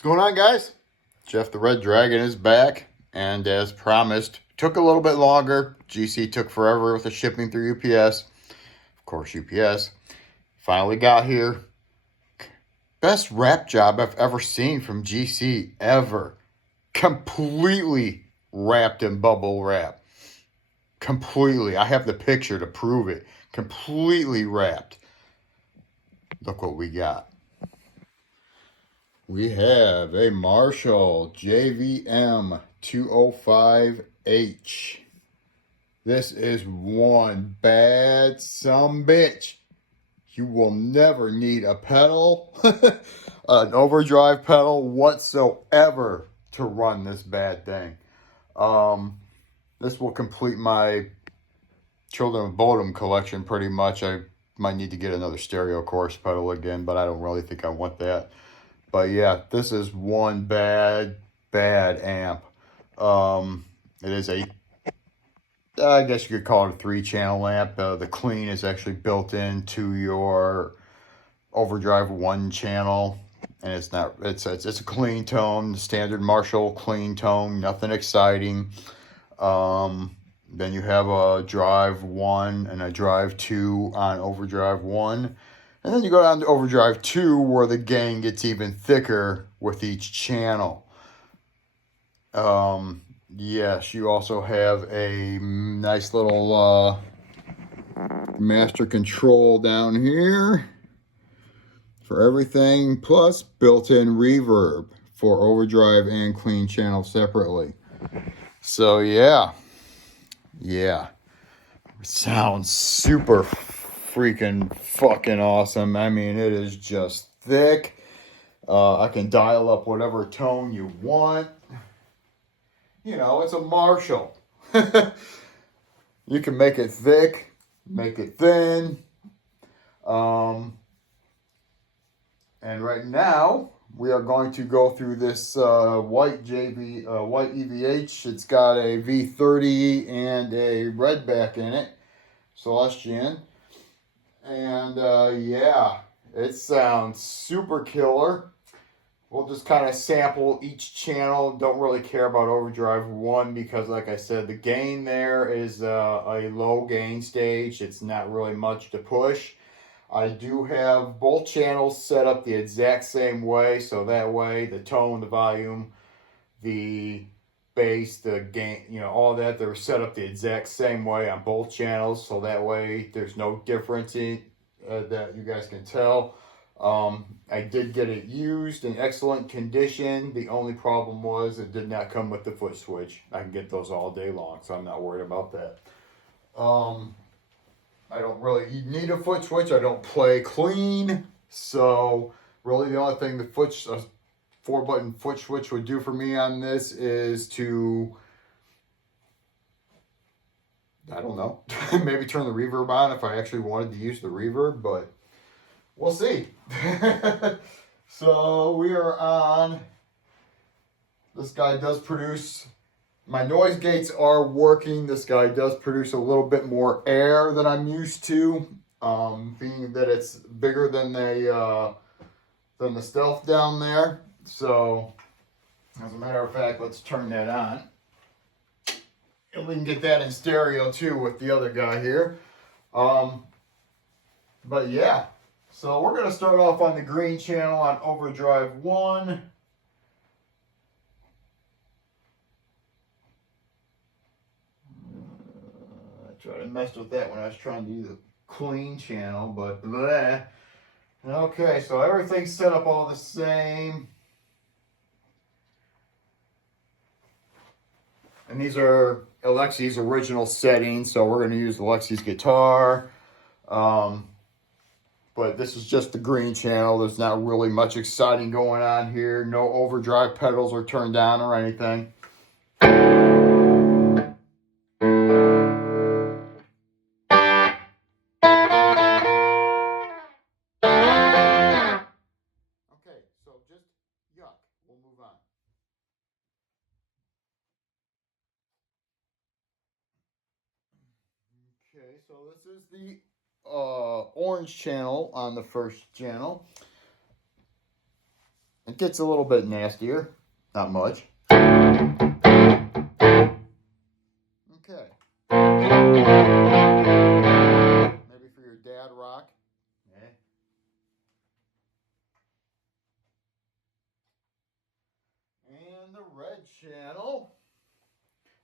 What's going on, guys? Jeff the Red Dragon is back, and as promised, took a little bit longer. GC took forever with the shipping through UPS. Of course, UPS. Finally got here. Best wrap job I've ever seen from GC ever. Completely wrapped in bubble wrap. Completely. I have the picture to prove it. Completely wrapped. Look what we got. We have a Marshall JVM205H. This is one bad sumbitch. You will never need a pedal, an overdrive pedal whatsoever to run this bad thing. This will complete my Children of Bodom collection pretty much. I might need to get another stereo chorus pedal again, but I don't really think I want that. But yeah, this is one bad amp. It is a, I guess you could call it a 3-channel amp. The clean is actually built into your Overdrive 1 channel, and it's not. It's a clean tone, standard Marshall clean tone, nothing exciting. Then you have a Drive 1 and a Drive 2 on Overdrive 1. And then you go down to Overdrive 2 where the gain gets even thicker with each channel. Yes, you also have a nice little master control down here for everything, plus built-in reverb for overdrive and clean channel separately. So yeah, it sounds super freaking fucking awesome. I mean, it is just thick. I can dial up whatever tone you want. You know, it's a Marshall. You can make it thick, make it thin. And right now, we are going to go through this white EVH. It's got a V30 and a redback in it, Celestian. And yeah, it sounds super killer. We'll just kind of sample each channel. Don't really care about Overdrive 1 because, like I said, the gain there is a low gain stage. It's not really much to push. I do have both channels set up the exact same way, so that way the tone, the volume, the bass, the gain, you know, all that, they're set up the exact same way on both channels, so that way there's no difference in that you guys can tell. I did get it used in excellent condition. The only problem was it did not come with the foot switch. I can get those all day long, so I'm not worried about that. I don't really need a foot switch. I don't play clean, so really the only thing the 4-button foot switch would do for me on this is to, I don't know, maybe turn the reverb on if I actually wanted to use the reverb, but we'll see. So we are on, this guy does produce, my noise gates are working. This guy does produce a little bit more air than I'm used to, being that it's bigger than the Stealth down there. So as a matter of fact, let's turn that on. And we can get that in stereo too with the other guy here. But yeah, so we're going to start off on the green channel on Overdrive 1. I tried to mess with that when I was trying to do the clean channel, but bleh. Okay, so everything's set up all the same. And these are Alexi's original settings, so we're going to use Alexi's guitar. But this is just the green channel. There's not really much exciting going on here. No overdrive pedals are turned on or anything. Okay, so just yuck. We'll move on. Okay, so this is the orange channel on the first channel. It gets a little bit nastier, not much. Okay. Maybe for your dad rock. Okay. And the red channel,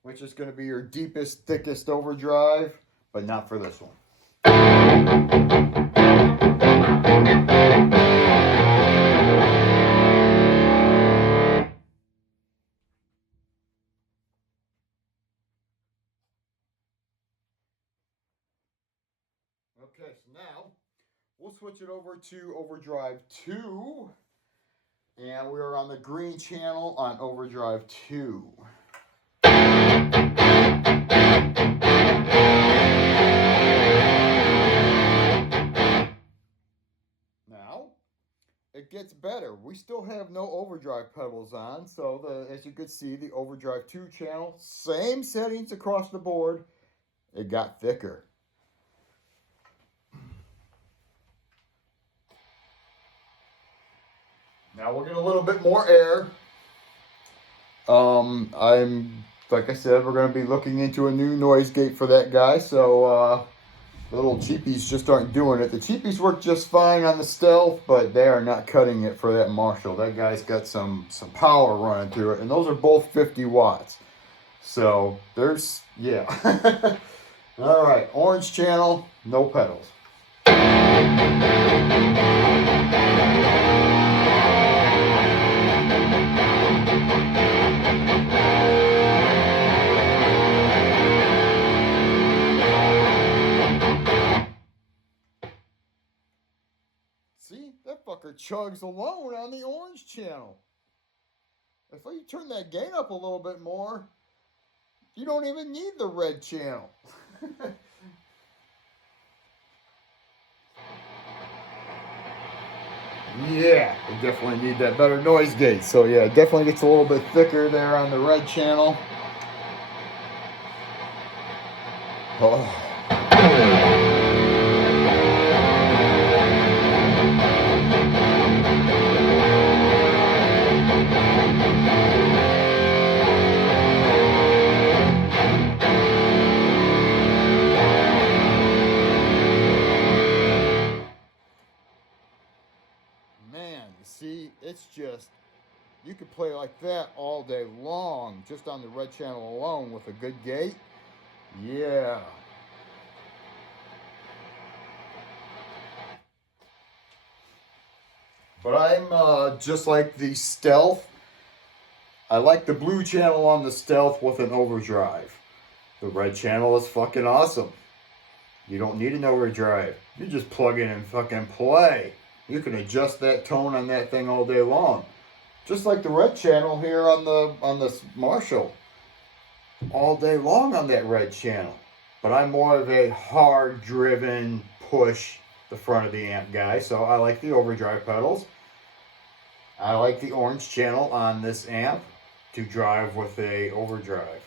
which is going to be your deepest, thickest overdrive, but not for this one. Okay, so now we'll switch it over to Overdrive 2. And we're on the green channel on Overdrive 2. Now, it gets better. We still have no overdrive pedals on, so as you can see, the Overdrive 2 channel, same settings across the board, it got thicker. Now we'll get a little bit more air. Like I said, we're going to be looking into a new noise gate for that guy, so the little cheapies just aren't doing it. The cheapies work just fine on the Stealth, but they are not cutting it for that Marshall. That guy's got some power running through it, and those are both 50 watts. So there's, yeah. All right, orange channel, no pedals. See, that fucker chugs alone on the orange channel. If you turn that gain up a little bit more, you don't even need the red channel. Yeah, we definitely need that better noise gate. So yeah, it definitely gets a little bit thicker there on the red channel. Oh. See, it's just, you could play like that all day long, just on the red channel alone with a good gate. Yeah. But I'm just like the Stealth. I like the blue channel on the Stealth with an overdrive. The red channel is fucking awesome. You don't need an overdrive. You just plug in and fucking play. You can adjust that tone on that thing all day long. Just like the red channel here on the Marshall. All day long on that red channel. But I'm more of a hard driven push the front of the amp guy, so I like the overdrive pedals. I like the orange channel on this amp to drive with a overdrive.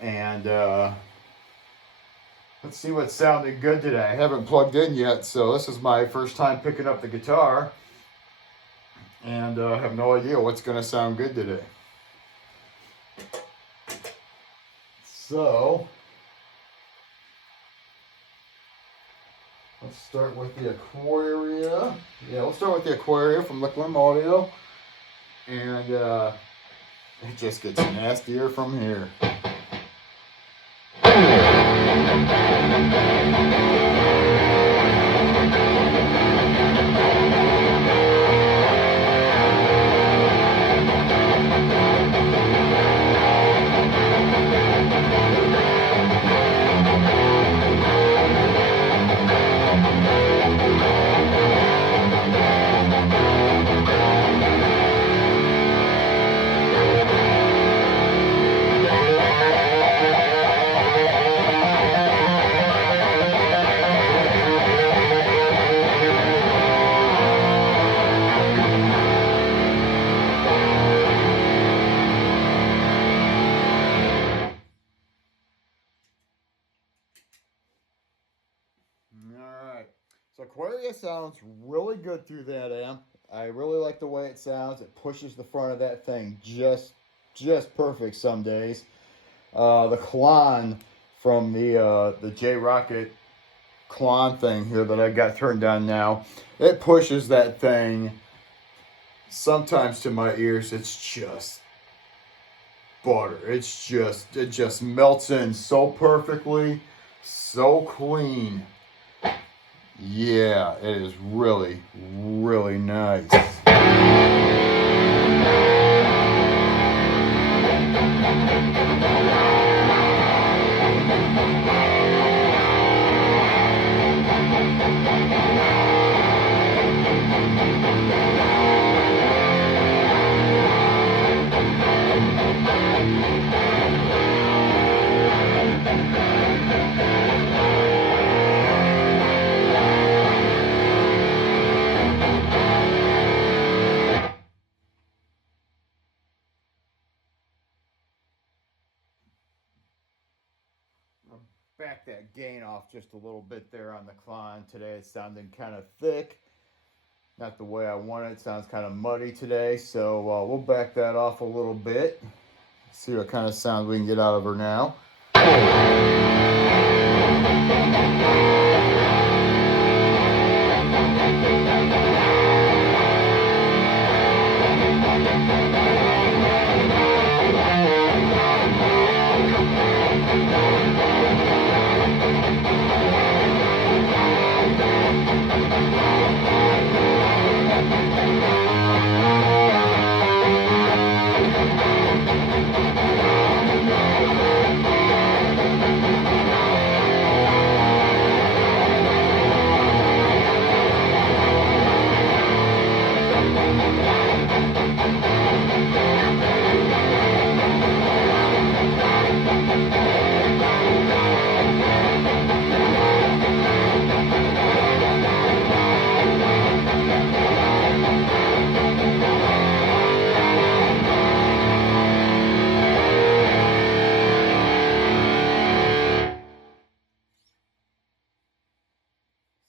And let's see what's sounding good today. I haven't plugged in yet, so this is my first time picking up the guitar. And I have no idea what's going to sound good today. So, let's start with the Aquaria. Yeah, let's start with the Aquaria from Liquid Audio. And it just gets nastier from here. Alright, so Aquaria sounds really good through that amp. I really like the way it sounds. It pushes the front of that thing just perfect some days. The Klon from the J Rocket Klon thing here that I got turned on now, it pushes that thing sometimes to my ears. It's just butter. It just melts in so perfectly, so clean. Yeah, it is really, really nice. Back that gain off just a little bit there on the Klon. Today it's sounding kind of thick. Not the way I want it. It sounds kind of muddy today. So we'll back that off a little bit. See what kind of sound we can get out of her now.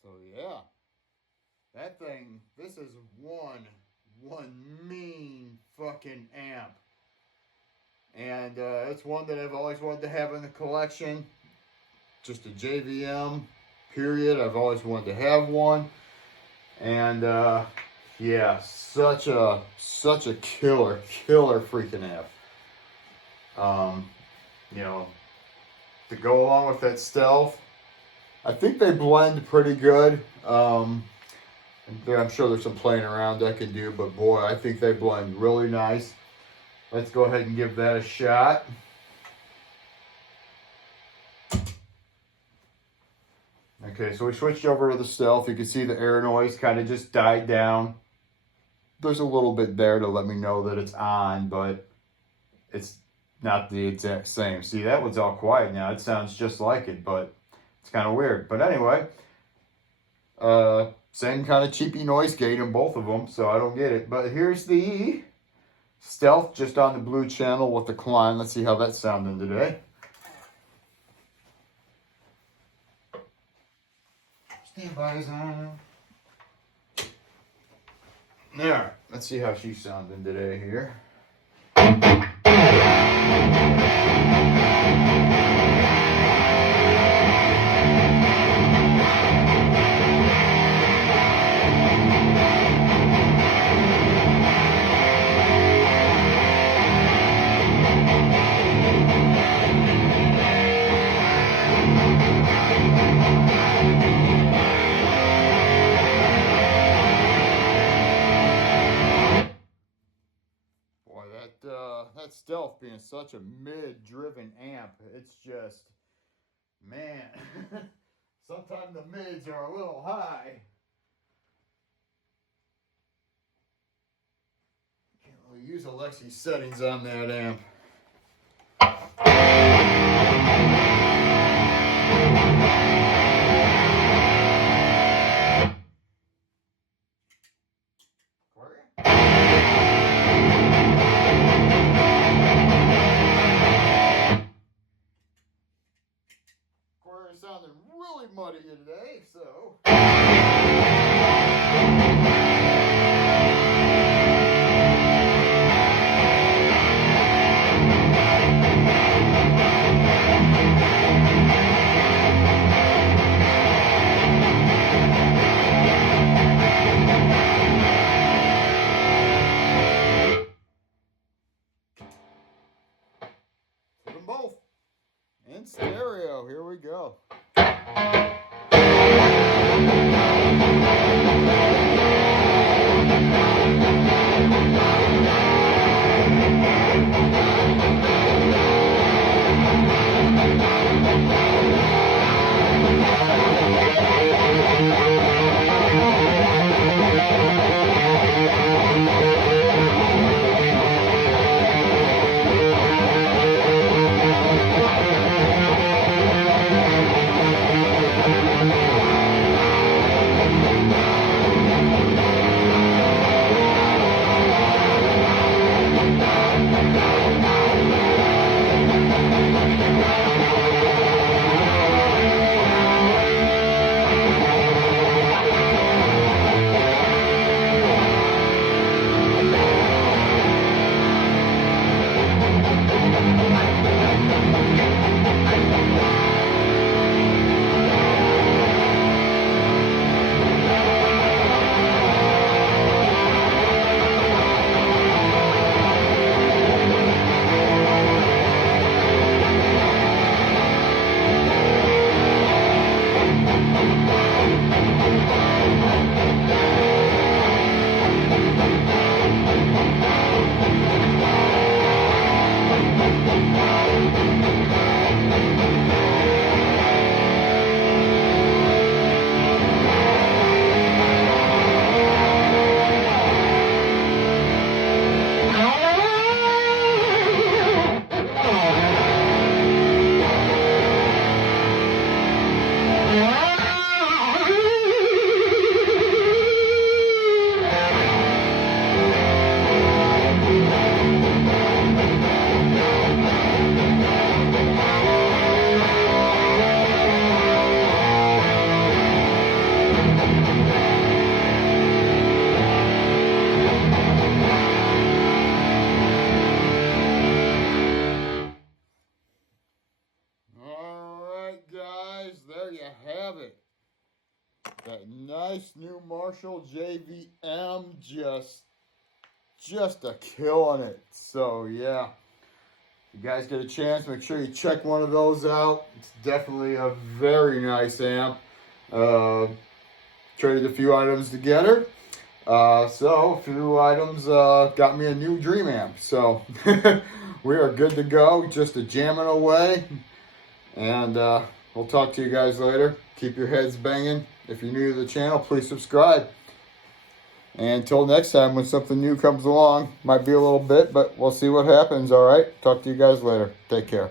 So yeah, that thing, this is one mean fucking amp. And it's one that I've always wanted to have in the collection. Just a JVM, period. I've always wanted to have one. And yeah, such a killer freaking amp. You know, to go along with that Stealth, I think they blend pretty good. I'm sure there's some playing around I can do, but boy, I think they blend really nice. Let's go ahead and give that a shot. Okay, so we switched over to the Stealth. You can see the air noise kind of just died down. There's a little bit there to let me know that it's on, but it's not the exact same. See, that one's all quiet now. It sounds just like it, but it's kind of weird. But anyway, same kind of cheapy noise gate in both of them, so I don't get it. But here's the Stealth just on the blue channel with the Klon. Let's see how that's sounding today. Standby is on. There, let's see how she's sounding today here. That Stealth being such a mid-driven amp, it's just, man, sometimes the mids are a little high. Can't really use Alexi's settings on that amp. Sounding really muddy today, so stereo. Here we go. There you have it. That nice new Marshall JVM, just a killing it. So yeah, if you guys get a chance, make sure you check one of those out. It's definitely a very nice amp. Traded a few items together. So a few items got me a new Dream amp. So we are good to go, just a jamming away. And we'll talk to you guys later. Keep your heads banging. If you're new to the channel, please subscribe. And until next time, when something new comes along, might be a little bit, but we'll see what happens, all right? Talk to you guys later. Take care.